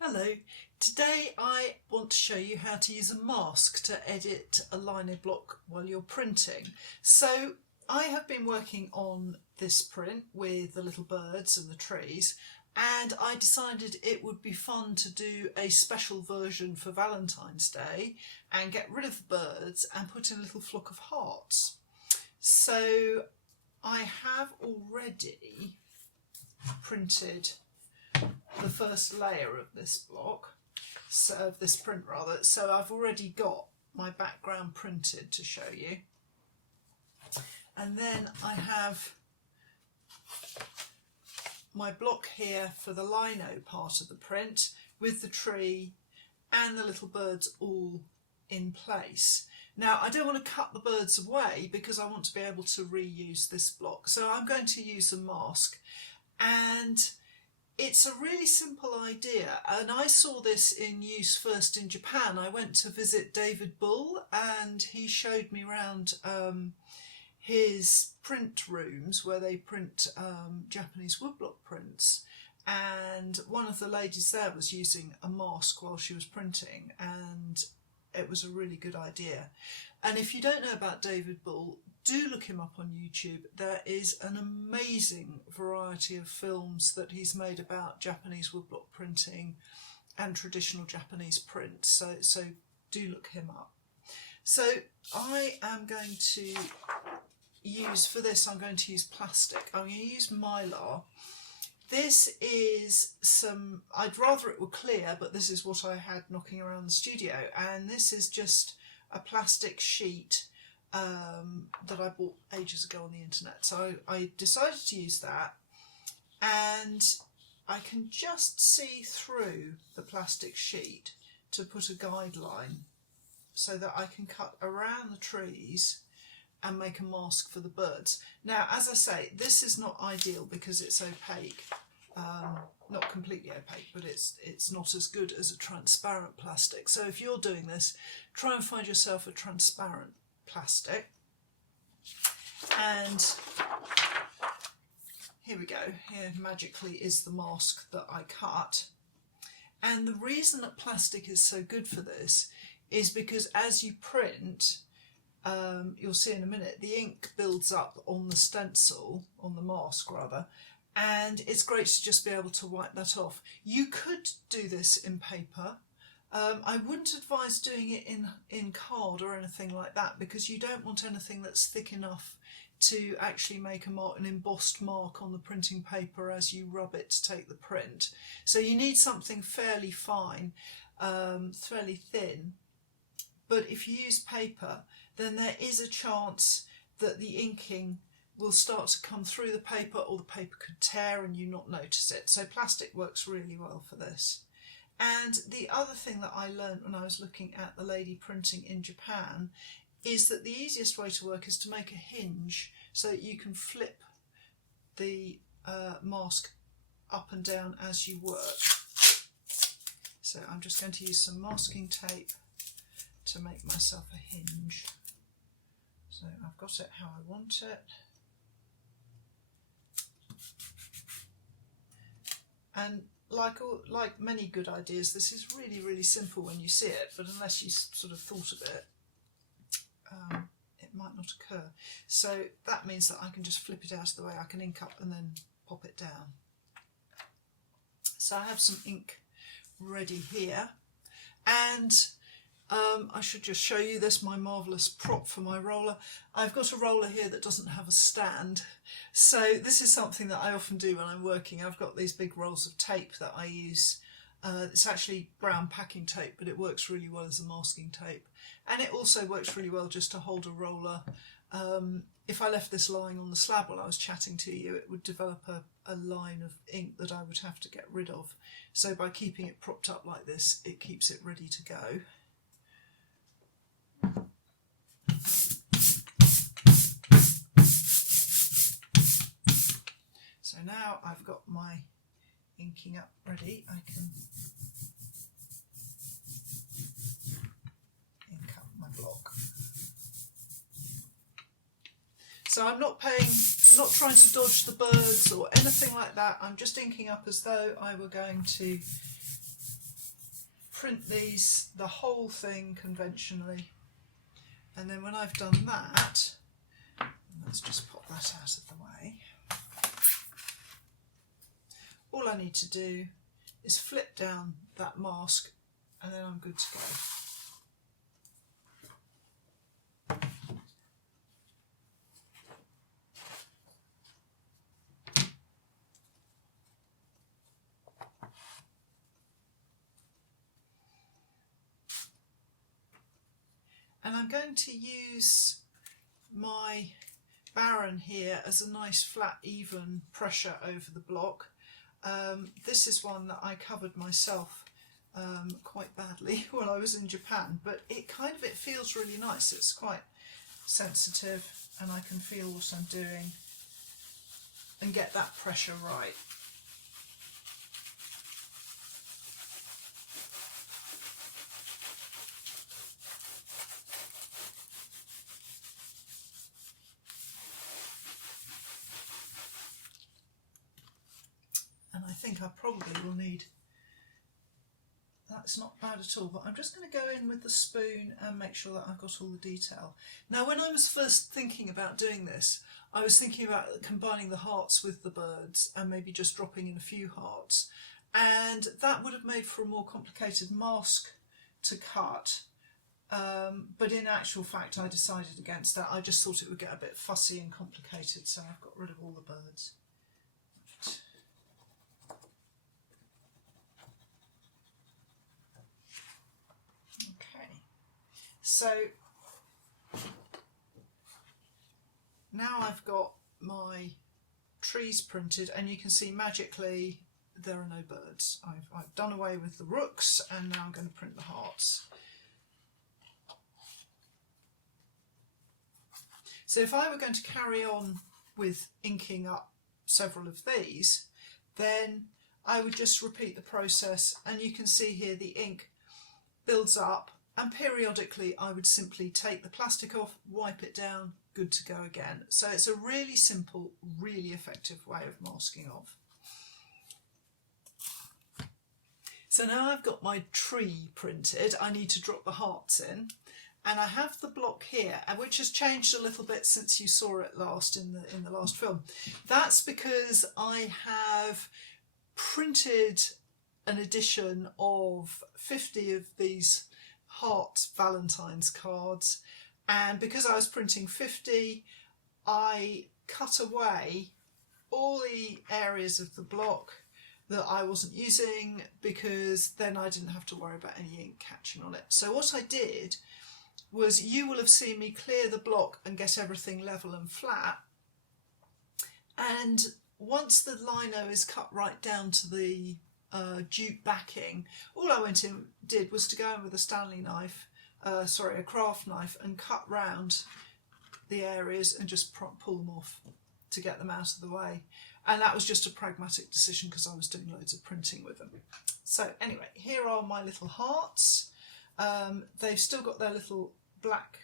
Hello, today I want to show you how to use a mask to edit a Lino block while you're printing. So I have been working on this print with the little birds and the trees, and I decided it would be fun to do a special version for Valentine's Day and get rid of the birds and put in a little flock of hearts. So I have already printed the first layer of this block, so of this print rather, so I've already got my background printed to show you. And then I have my block here for the lino part of the print with the tree and the little birds all in place. Now I don't want to cut the birds away because I want to be able to reuse this block, so I'm going to use a mask. And it's a really simple idea, and I saw this in use first in Japan. I went to visit David Bull and he showed me around his print rooms where they print Japanese woodblock prints, and one of the ladies there was using a mask while she was printing, and it was a really good idea. And if you don't know about David Bull, do look him up on YouTube. There is an amazing variety of films that he's made about Japanese woodblock printing and traditional Japanese print, so do look him up. So I am going to use, for this I'm going to use plastic. I'm going to use Mylar. This is some, I'd rather it were clear, but this is what I had knocking around the studio, and this is just a plastic sheet that I bought ages ago on the internet. So I decided to use that, and I can just see through the plastic sheet to put a guideline so that I can cut around the trees and make a mask for the birds. Now, as I say, this is not ideal because it's opaque, not completely opaque, but it's not as good as a transparent plastic. So if you're doing this, try and find yourself a transparent plastic. And here we go. Here magically is the mask that I cut. And the reason that plastic is so good for this is because as you print, you'll see in a minute, the ink builds up on the stencil, on the mask rather, and it's great to just be able to wipe that off. You could do this in paper. I wouldn't advise doing it in card or anything like that, because you don't want anything that's thick enough to actually make a mark, an embossed mark on the printing paper as you rub it to take the print. So you need something fairly fine, fairly thin. But if you use paper, then there is a chance that the inking will start to come through the paper, or the paper could tear and you not notice it. So plastic works really well for this. And the other thing that I learned when I was looking at the lady printing in Japan is that the easiest way to work is to make a hinge so that you can flip the mask up and down as you work. So I'm just going to use some masking tape to make myself a hinge. So I've got it how I want it. And like many good ideas, this is really, really simple when you see it, but unless you sort of thought of it, it might not occur. So that means that I can just flip it out of the way. I can ink up and then pop it down. So I have some ink ready here, and I should just show you this, my marvellous prop for my roller. I've got a roller here that doesn't have a stand, so this is something that I often do when I'm working. I've got these big rolls of tape that I use. It's actually brown packing tape, but it works really well as a masking tape, and it also works really well just to hold a roller. If I left this lying on the slab while I was chatting to you, it would develop a line of ink that I would have to get rid of. So by keeping it propped up like this, it keeps it ready to go. So now I've got my inking up ready, I can ink up my block. So I'm not trying to dodge the birds or anything like that. I'm just inking up as though I were going to print these, the whole thing conventionally, and then when I've done that, let's just pop that out of the way. All I need to do is flip down that mask and then I'm good to go. And I'm going to use my Baron here as a nice flat even pressure over the block. This is one that I covered myself quite badly when I was in Japan, but it feels really nice. It's quite sensitive and I can feel what I'm doing and get that pressure right. And I think I probably will need, that's not bad at all, but I'm just going to go in with the spoon and make sure that I've got all the detail. Now when I was first thinking about doing this, I was thinking about combining the hearts with the birds and maybe just dropping in a few hearts, and that would have made for a more complicated mask to cut, but in actual fact I decided against that. I just thought it would get a bit fussy and complicated, so I've got rid of all the birds. So now I've got my trees printed and you can see magically there are no birds. I've done away with the rooks and now I'm going to print the hearts. So if I were going to carry on with inking up several of these, then I would just repeat the process, and you can see here the ink builds up. And periodically I would simply take the plastic off, wipe it down, good to go again. So it's a really simple, really effective way of masking off. So now I've got my tree printed, I need to drop the hearts in. And I have the block here, which has changed a little bit since you saw it last in the last film. That's because I have printed an edition of 50 of these heart Valentine's cards, and because I was printing 50 I cut away all the areas of the block that I wasn't using, because then I didn't have to worry about any ink catching on it. So what I did was, you will have seen me clear the block and get everything level and flat, and once the lino is cut right down to the jute backing, all I went in did was to go in with a Stanley knife, a craft knife, and cut round the areas and just pull them off to get them out of the way. And that was just a pragmatic decision because I was doing loads of printing with them. So anyway, here are my little hearts. They've still got their little black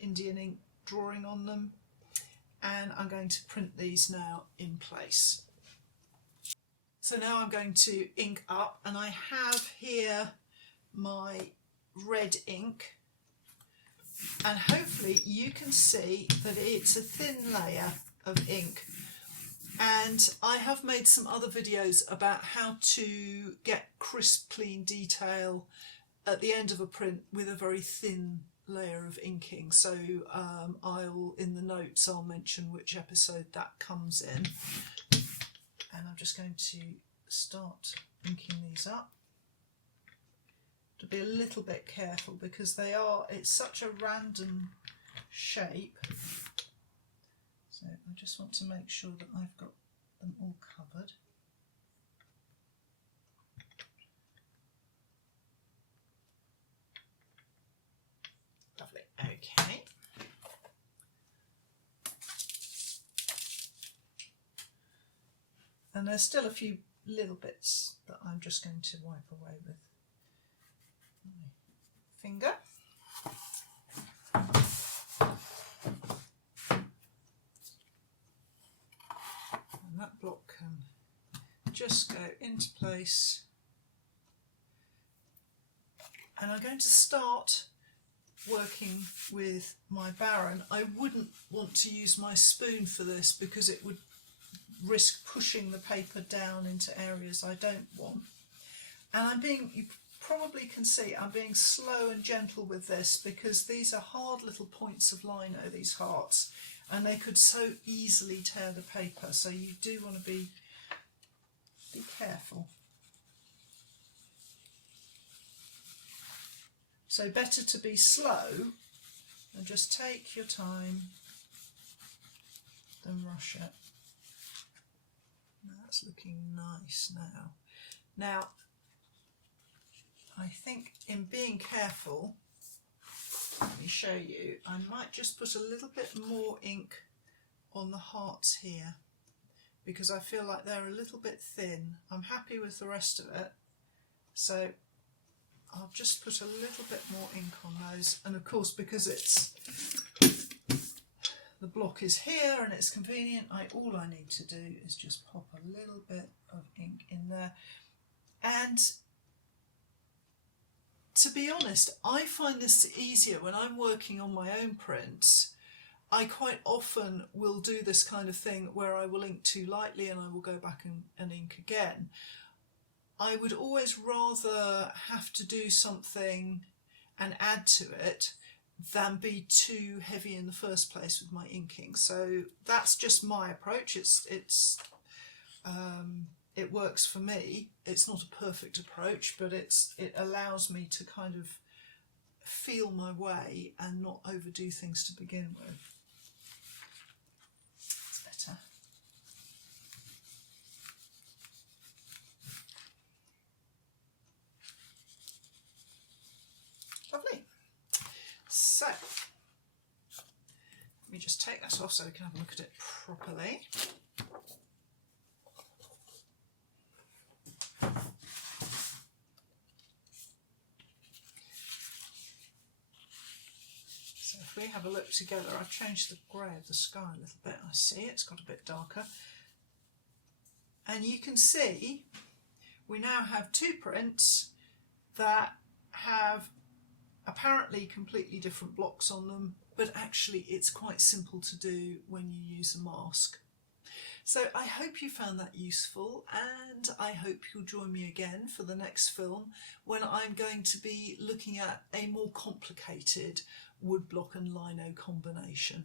Indian ink drawing on them, and I'm going to print these now in place. So now I'm going to ink up, and I have here my red ink, and hopefully you can see that it's a thin layer of ink. And I have made some other videos about how to get crisp, clean detail at the end of a print with a very thin layer of inking. So in the notes I'll mention which episode that comes in. And I'm just going to start inking these up. To be a little bit careful because it's such a random shape. So I just want to make sure that I've got them all covered. Lovely, okay. And there's still a few little bits that I'm just going to wipe away with my finger. And that block can just go into place And I'm going to start working with my Baron. I wouldn't want to use my spoon for this because it would risk pushing the paper down into areas I don't want. And you probably can see I'm being slow and gentle with this because these are hard little points of lino, these hearts, and they could so easily tear the paper, so you do want to be careful. So better to be slow and just take your time than rush it. That's looking nice now. Now, I think in being careful, let me show you, I might just put a little bit more ink on the hearts here because I feel like they're a little bit thin. I'm happy with the rest of it, so I'll just put a little bit more ink on those. And of course, because the block is here and it's convenient, all I need to do is just pop a little bit of ink in there. And to be honest, I find this easier when I'm working on my own prints. I quite often will do this kind of thing where I will ink too lightly and I will go back and ink again. I would always rather have to do something and add to it than be too heavy in the first place with my inking. So that's just my approach. It works for me. It's not a perfect approach, but it allows me to kind of feel my way and not overdo things to begin with. It's better. Lovely. So, let me just take that off so we can have a look at it properly. So if we have a look together, I've changed the grey of the sky a little bit. I see it's got a bit darker. And you can see we now have two prints that have apparently completely different blocks on them, but actually it's quite simple to do when you use a mask. So I hope you found that useful, and I hope you'll join me again for the next film when I'm going to be looking at a more complicated woodblock and lino combination.